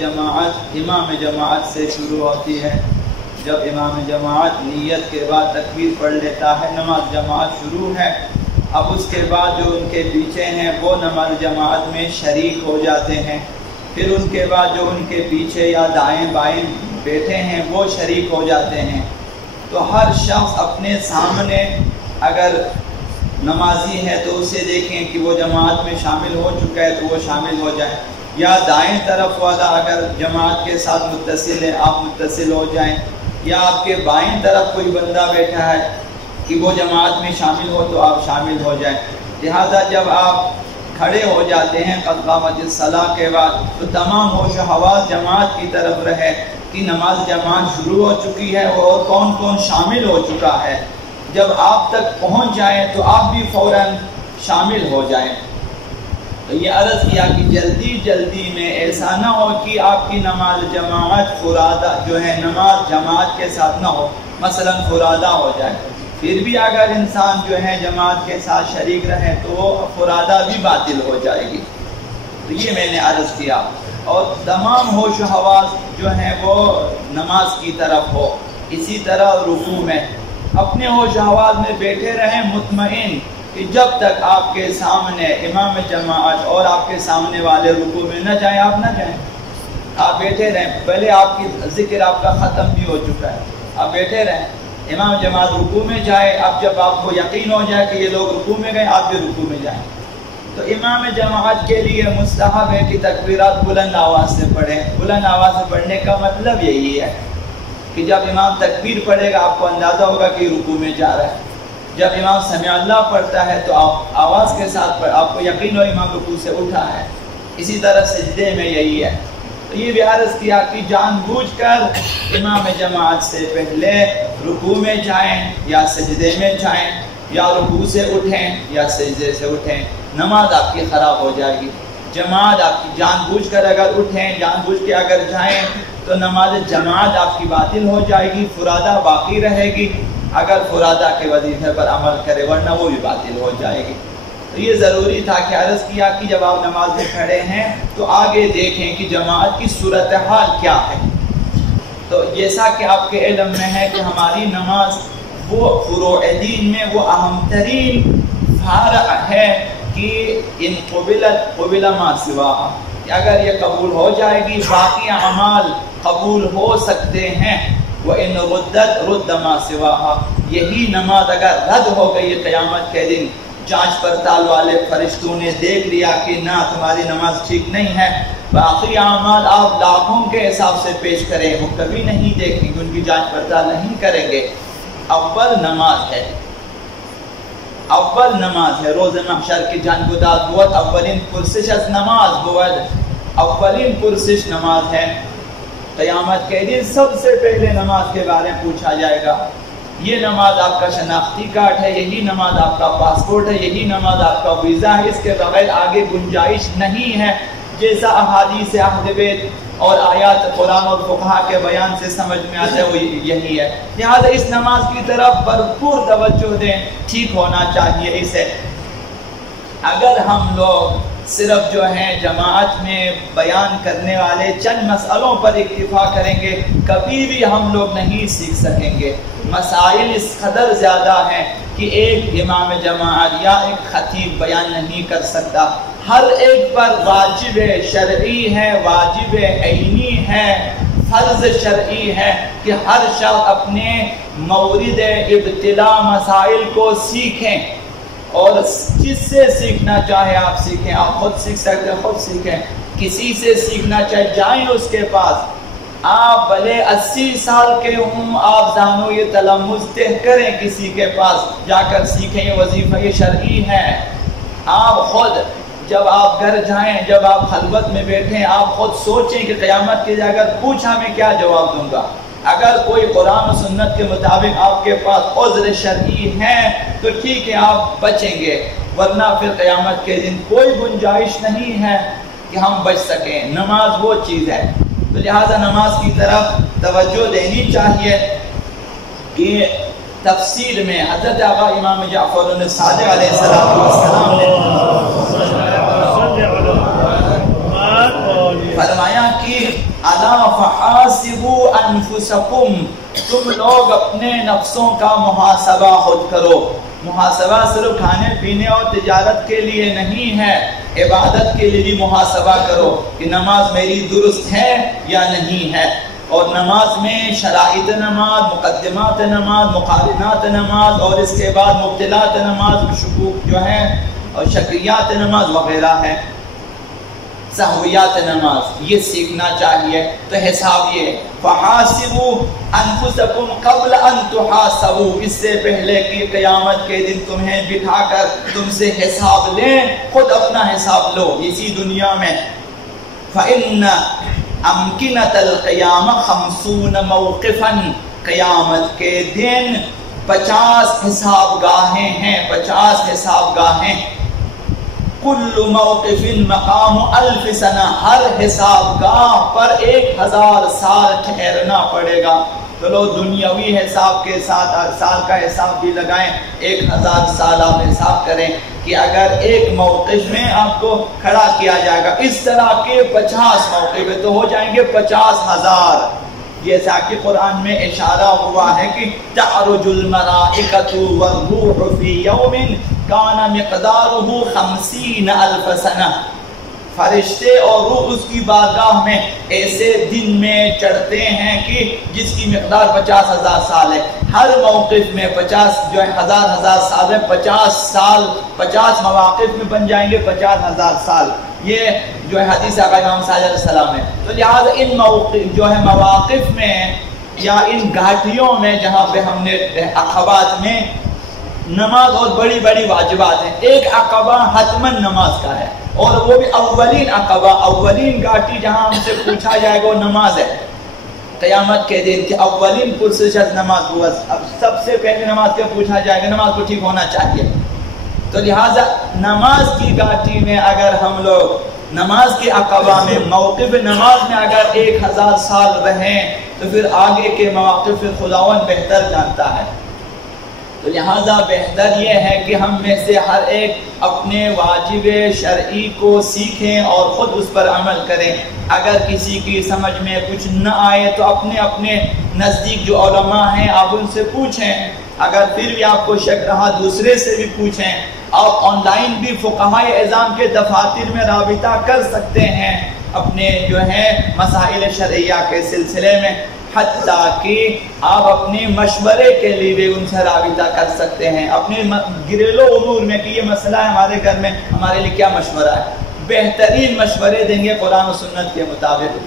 جماعت امام جماعت سے شروع ہوتی ہے۔ جب امام جماعت نیت کے بعد تکبیر پڑھ لیتا ہے، نماز جماعت شروع ہے۔ اب اس کے بعد جو ان کے پیچھے ہیں وہ نماز جماعت میں شریک ہو جاتے ہیں۔ پھر اس کے بعد جو ان کے پیچھے یا دائیں بائیں بیٹھے ہیں وہ شریک ہو جاتے ہیں۔ تو ہر شخص اپنے سامنے اگر نمازی ہے تو اسے دیکھیں کہ وہ جماعت میں شامل ہو چکا ہے تو وہ شامل ہو جائے، یا دائیں طرف والا اگر جماعت کے ساتھ متصل ہے آپ متصل ہو جائیں، یا آپ کے بائیں طرف کوئی بندہ بیٹھا ہے کہ وہ جماعت میں شامل ہو تو آپ شامل ہو جائیں۔ لہذا جب آپ کھڑے ہو جاتے ہیں قد قامت الصلاۃ کے بعد تو تمام ہوش و حواس جماعت کی طرف رہے کہ نماز جماعت شروع ہو چکی ہے اور کون کون شامل ہو چکا ہے۔ جب آپ تک پہنچ جائیں تو آپ بھی فوراً شامل ہو جائیں۔ تو یہ عرض کیا کہ جلدی جلدی میں ایسا نہ ہو کہ آپ کی نماز جماعت فرادہ جو ہے نماز جماعت کے ساتھ نہ ہو، مثلا فرادہ ہو جائے۔ پھر بھی اگر انسان جو ہے جماعت کے ساتھ شریک رہے تو وہ فرادہ بھی باطل ہو جائے گی۔ تو یہ میں نے عرض کیا، اور تمام ہوش و حواس جو ہیں وہ نماز کی طرف ہو۔ اسی طرح رکوع میں اپنے ہوش و حواس میں بیٹھے رہیں مطمئن کہ جب تک آپ کے سامنے امام جماعت اور آپ کے سامنے والے رکوع میں نہ جائیں آپ نہ جائیں، آپ بیٹھے رہیں۔ پہلے آپ کی ذکر آپ کا ختم بھی ہو چکا ہے، آپ بیٹھے رہیں، امام جماعت رکوع میں جائے، اب جب آپ کو یقین ہو جائے کہ یہ لوگ رکوع میں گئے آپ بھی رکوع میں جائیں۔ تو امام جماعت کے لیے مستحب ہے کہ تکبیرات بلند آواز سے پڑھیں۔ بلند آواز سے پڑھنے کا مطلب یہی ہے کہ جب امام تکبیر پڑھے گا آپ کو اندازہ ہوگا کہ رکوع میں جا رہا ہے۔ جب امام سمع اللہ پڑھتا ہے تو آپ آواز کے ساتھ پڑھ، آپ کو یقین ہو امام رکوع سے اٹھا ہے۔ اسی طرح سجدے میں یہی ہے۔ تو یہ بھی عرض کیا کہ جان بوجھ کر امام جماعت سے پہلے رکوع میں جائیں یا سجدے میں جائیں، یا رکوع سے اٹھیں یا سجدے سے اٹھیں، نماز آپ کی خراب ہو جائے گی۔ جماعت آپ کی جان بوجھ کر اگر اٹھیں، جان بوجھ کے اگر جائیں تو نماز جماعت آپ کی باطل ہو جائے گی، فرادہ باقی رہے گی اگر فرادہ کے وظیفے پر عمل کرے، ورنہ وہ بھی باطل ہو جائے گی۔ تو یہ ضروری تھا کہ عرض کیا کہ جب آپ نماز میں کھڑے ہیں تو آگے دیکھیں کہ جماعت کی صورتحال کیا ہے۔ تو جیسا کہ آپ کے علم میں ہے کہ ہماری نماز وہ فروع دین میں وہ اہم ترین فرع ہے کہ ان قبل ما سواہا، کہ اگر یہ قبول ہو جائے گی باقی اعمال قبول ہو سکتے ہیں۔ وَإِنْ رُدَّتْ رُدَّ مَا سِوَاهَا، یہی نماز اگر رد ہو گئی قیامت کے دن، جانچ پڑتال والے فرشتوں نے دیکھ لیا کہ نہ تمہاری نماز ٹھیک نہیں ہے، باقی اعمال آپ لاکھوں کے حساب سے پیش کریں وہ کبھی نہیں دیکھیں گے، ان کی جانچ پڑتال نہیں کریں گے۔ اول نماز ہے، اول نماز ہے، روز محشر کی جانگداز بود اولین پرسش از نماز بود، اولین پرسش نماز ہے۔ قیامت کے دن سب سے پہلے نماز کے بارے میں پوچھا جائے گا۔ یہ نماز آپ کا شناختی کارڈ ہے، یہی نماز آپ کا پاسپورٹ ہے، یہی نماز آپ کا ویزا ہے، اس کے بغیر آگے گنجائش نہیں ہے۔ جیسا احادیث اہل بیت اور آیات قرآن اور فقہا کے بیان سے سمجھ میں آتا ہے وہ یہی ہے۔ لہٰذا اس نماز کی طرف بھرپور توجہ دیں، ٹھیک ہونا چاہیے اسے۔ اگر ہم لوگ صرف جو ہیں جماعت میں بیان کرنے والے چند مسئلوں پر اکتفا کریں گے کبھی بھی ہم لوگ نہیں سیکھ سکیں گے۔ مسائل اس قدر زیادہ ہیں کہ ایک امام جماعت یا ایک خطیب بیان نہیں کر سکتا۔ ہر ایک پر واجب شرعی ہے، واجب عینی ہے، فرض شرعی ہے کہ ہر شخص اپنے مورد ابتلا مسائل کو سیکھیں، اور جس سے سیکھنا چاہے آپ سیکھیں، آپ خود سیکھ سکتے ہیں خود سیکھیں، کسی سے سیکھنا چاہے جائیں اس کے پاس، آپ بھلے 80 سال کے ہوں آپ زانو یہ تلمذ طے کریں کسی کے پاس جا کر سیکھیں، یہ وظیفہ یہ شرعی ہے۔ آپ خود جب آپ گھر جائیں، جب آپ خلوت میں بیٹھیں، آپ خود سوچیں کہ قیامت کے اگر پوچھا میں کیا جواب دوں گا۔ اگر کوئی قرآن و سنت کے مطابق آپ کے پاس عذر شرعی ہے تو ٹھیک ہے آپ بچیں گے، ورنہ پھر قیامت کے دن کوئی گنجائش نہیں ہے کہ ہم بچ سکیں۔ نماز وہ چیز ہے، تو لہذا نماز کی طرف توجہ دینی چاہیے۔ کہ تفصیل میں حضرت آقا امام جعفر صادق علیہ السلام نے فرمایا کہ الا فحاسبوا انفسکم، تم لوگ اپنے نفسوں کا محاسبہ خود کرو۔ محاسبہ صرف کھانے پینے اور تجارت کے لیے نہیں ہے، عبادت کے لیے بھی محاسبہ کرو کہ نماز میری درست ہے یا نہیں ہے، اور نماز میں شرائط نماز، مقدمات نماز، مقارنات نماز، اور اس کے بعد مبطلات نماز، شکوک جو ہیں اور شکریات نماز وغیرہ ہے، سہویات نماز، یہ سیکھنا چاہیے۔ تو حساب یہ فحاسبوا انفسکم قبل ان تحاسبوا، اس سے پہلے کہ قیامت کے دن تمہیں بٹھا کر تم سے حساب لیں، خود اپنا حساب لو اسی دنیا میں۔ فإن امکنۃ القیامہ 50 موقفا، قیامت کے دن 50 حساب گاہیں ہیں، 50 حساب گاہیں۔ کل موقف مقام 1000 سنہ، ہر حساب گاہ پر 1000 سال ٹھہرنا پڑے گا۔ تو لوگ دنیاوی حساب کے ساتھ سال کا حساب بھی لگائیں، 1000 سال آپ حساب کریں کہ اگر ایک موقف میں آپ کو کھڑا کیا جائے گا، اس طرح کے 50 موقف تو ہو جائیں گے 50,000۔ جیسا کہ قرآن میں اشارہ ہوا ہے کہ تعرج الملائکۃ والروح فی یوم کان مقدارہ 50,000 سنہ، فرشتے اور روح اس کی بارگاہ میں ایسے دن میں چڑھتے ہیں کہ جس کی مقدار 50,000 سال ہے۔ ہر موقف میں 50 جو ہے 1000 سال ہے، 50 سال 50 مواقف میں بن جائیں گے 50,000 سال۔ یہ جو ہے حدیث آقا امام صلی اللہ علیہ وسلم ہے۔ تو لہٰذا ان موقف جو ہے مواقف میں یا ان گھاٹیوں میں جہاں پہ ہم نے عقبات میں نماز اور بڑی بڑی واجبات ہیں، ایک عقبہ حتماً نماز کا ہے، اور وہ بھی اولین عقبہ، اولین گھاٹی جہاں ہم سے پوچھا جائے گا وہ نماز ہے قیامت کے دن کہ اولین پرسش نماز ہوا، اب سب سے پہلے نماز کے پوچھا جائے گا، نماز کو ٹھیک ہونا چاہیے۔ تو لہٰذا نماز کی گھاٹی میں اگر ہم لوگ نماز کے عقبہ میں موقف نماز میں اگر 1000 سال رہیں تو پھر آگے کے مواقف خداوند بہتر جانتا ہے۔ تو لہٰذا بہتر یہ ہے کہ ہم میں سے ہر ایک اپنے واجب شرعی کو سیکھیں اور خود اس پر عمل کریں۔ اگر کسی کی سمجھ میں کچھ نہ آئے تو اپنے اپنے نزدیک جو علماء ہیں آپ ان سے پوچھیں، اگر پھر بھی آپ کو شک رہا دوسرے سے بھی پوچھیں۔ آپ آن لائن بھی فقہائے اعظام کے دفاتر میں رابطہ کر سکتے ہیں اپنے جو ہے مسائل شرعیہ کے سلسلے میں، حتیٰ کہ آپ اپنے مشورے کے لیے بھی ان سے رابطہ کر سکتے ہیں اپنے گھریلو امور میں کہ یہ مسئلہ ہے ہمارے گھر میں، ہمارے لیے کیا مشورہ ہے، بہترین مشورے دیں گے قرآن و سنت کے مطابق۔